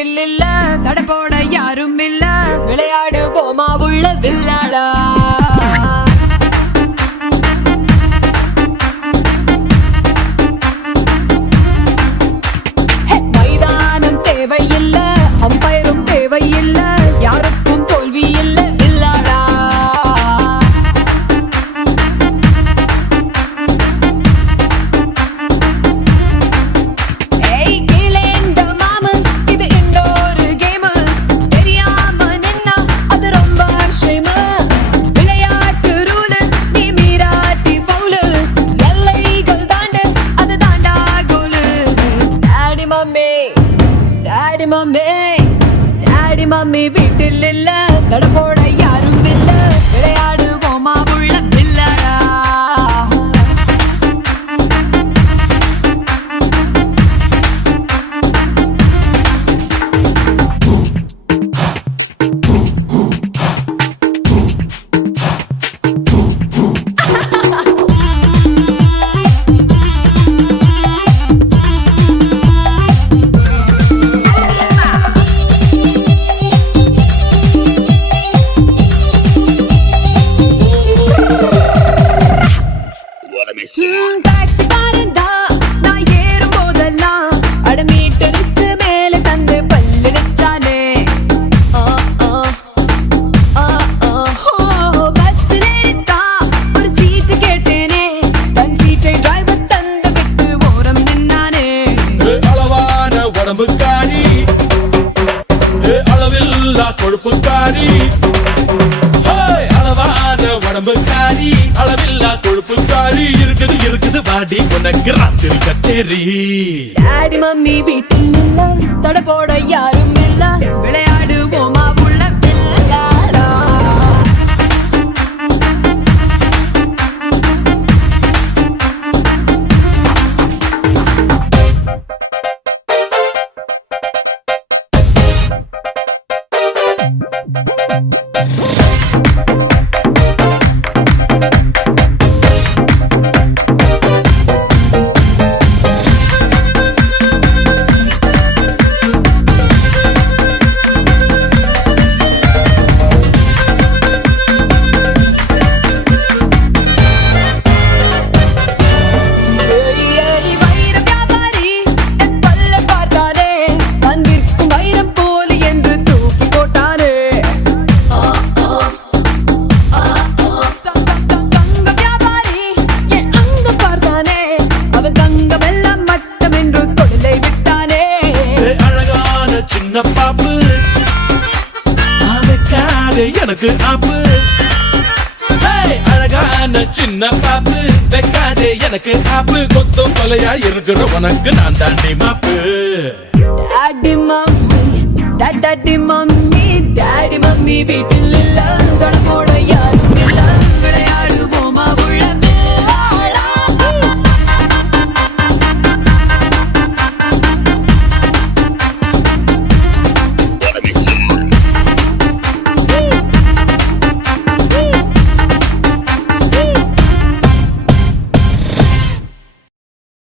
வீட்டில் இல்ல, தடை போட யாரும் இல்ல, விளையாடு போமா உள்ள வில்லாடா. மைதானம் தேவையில்ல, அம்பயரும் தேவையில்ல, யாருக்கும் தோல்வி இல்ல வில்லாடா. டாடி மம்மி வீட்டில் இல்ல, தடை போட யாரும் இல்ல, விளையாடு போமா உள்ள வில்லாடா. கொழுப்புக்காரி அளவான உடம்புக்காரி, அளவில்லா கொழுப்புக்காரி, இருக்குது இருக்குது பாடி உனக்கு ராத்திரி கச்சேரி. டாடி மம்மி வீட்டில் இல்ல, தடை போட யாரும் இல்ல, விளையாடு போமா உள்ள வில்லாடா. எனக்கு ஆப்பு அழகான சின்ன பாப்பு, வைக்காதே எனக்கு ஆப்பு, கொத்தும் கொலையா இருக்கிற உனக்கு நான் தாண்டி மாப்பு. Daddy mummy daddy mummy daddy mummy வீட்டில் இல்ல, தடை போட யாரும் இல்ல,